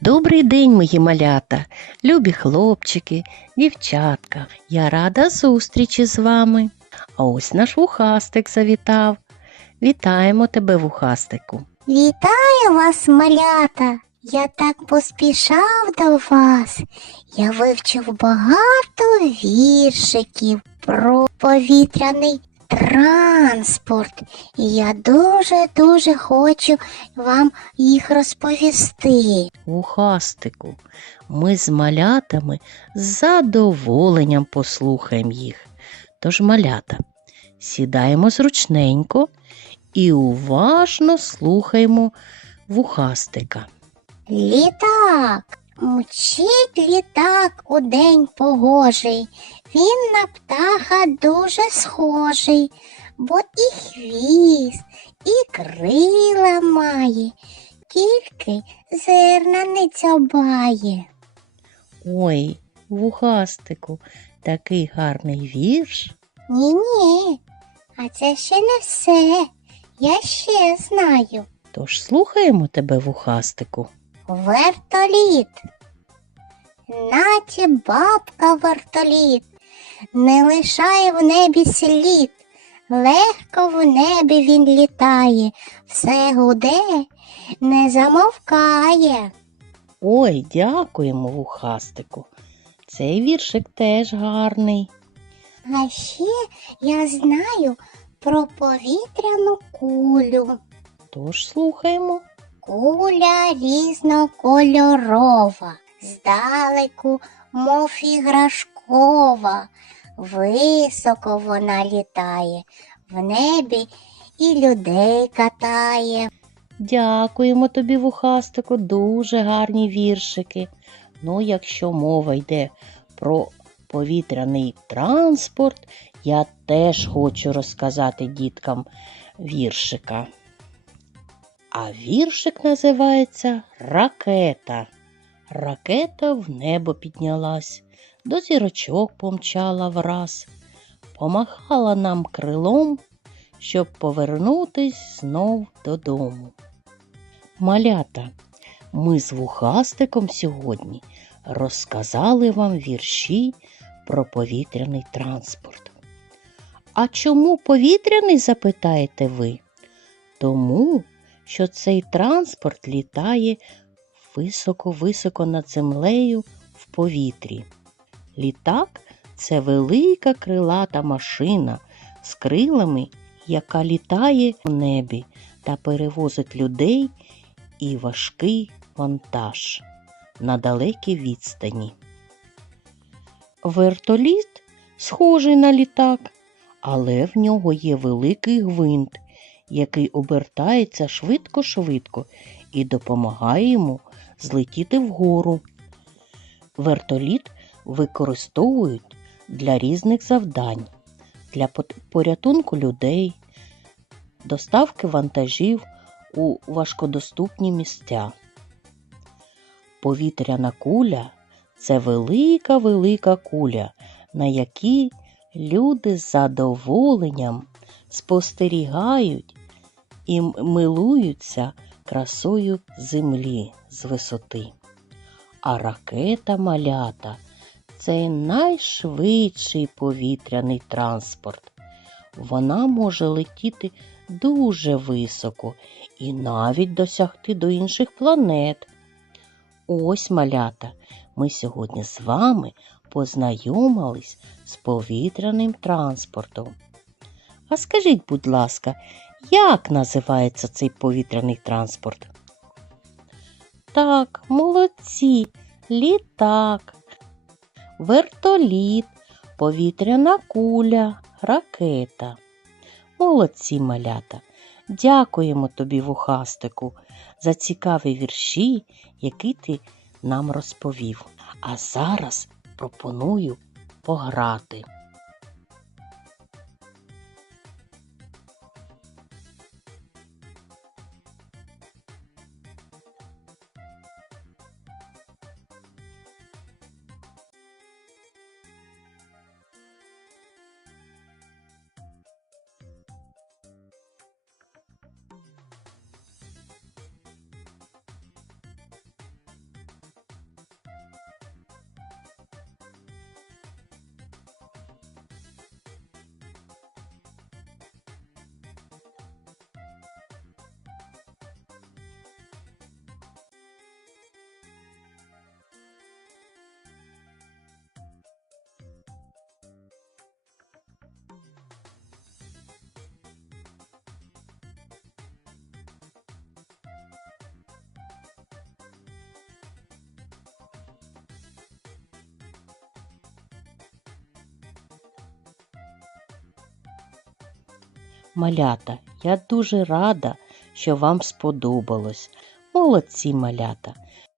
Добрий день, мої малята, любі хлопчики, дівчатка. Я рада зустрічі з вами. А ось наш вухастик завітав. Вітаємо тебе, вухастику. Вітаю вас, малята! Я так поспішав до вас. Я вивчив багато віршиків про повітряний транспорт. Я дуже-дуже хочу вам їх розповісти. Вухастику, ми з малятами з задоволенням послухаємо їх. Тож, малята, сідаємо зручненько і уважно слухаємо вухастика. Літак. Мчить літак у день погожий. Він на птаха дуже схожий, бо і хвіст, і крила має, тільки зерна не цьобає. Ой, вухастику, такий гарний вірш. Ні-ні, а це ще не все. Я ще знаю. Тож слухаємо тебе, вухастику. Вертоліт. Наче бабка вертоліт, не лишає в небі слід. Легко в небі він літає, все гуде, не замовкає. Ой, дякуємо, вухастику. Цей віршик теж гарний. А ще я знаю про повітряну кулю. Тож слухаємо. Куля різнокольорова, здалеку, мов іграшкова, високо вона літає, в небі і людей катає. Дякуємо тобі, вухастику, дуже гарні віршики. Ну, якщо мова йде про повітряний транспорт, я теж хочу розказати діткам віршика. А віршик називається Ракета. Ракета в небо піднялась, до зірочок помчала враз, помахала нам крилом, щоб повернутись знов додому. Малята, ми з вухастиком сьогодні розказали вам вірші про повітряний транспорт. А чому повітряний, запитаєте ви? Тому, що цей транспорт літає високо-високо над землею в повітрі. Літак це велика крилата машина з крилами, яка літає у небі та перевозить людей і важкий вантаж на далекій відстані. Вертоліт схожий на літак, але в нього є великий гвинт, який обертається швидко-швидко і допомагає йому злетіти вгору. Вертоліт використовують для різних завдань, для порятунку людей, доставки вантажів у важкодоступні місця. Повітряна куля це велика велика куля, на якій люди з задоволенням спостерігають і милуються красою землі з висоти. А ракета малята це найшвидший повітряний транспорт. Вона може летіти дуже високо і навіть досягти до інших планет. Ось малята, ми сьогодні з вами познайомились з повітряним транспортом. А скажіть, будь ласка, як називається цей повітряний транспорт? Так, молодці, літак, вертоліт, повітряна куля, ракета. Молодці малята. Дякуємо тобі, вухастику, за цікаві вірші, які ти нам розповів. А зараз пропоную пограти. Малята, я дуже рада, що вам сподобалось. Молодці малята.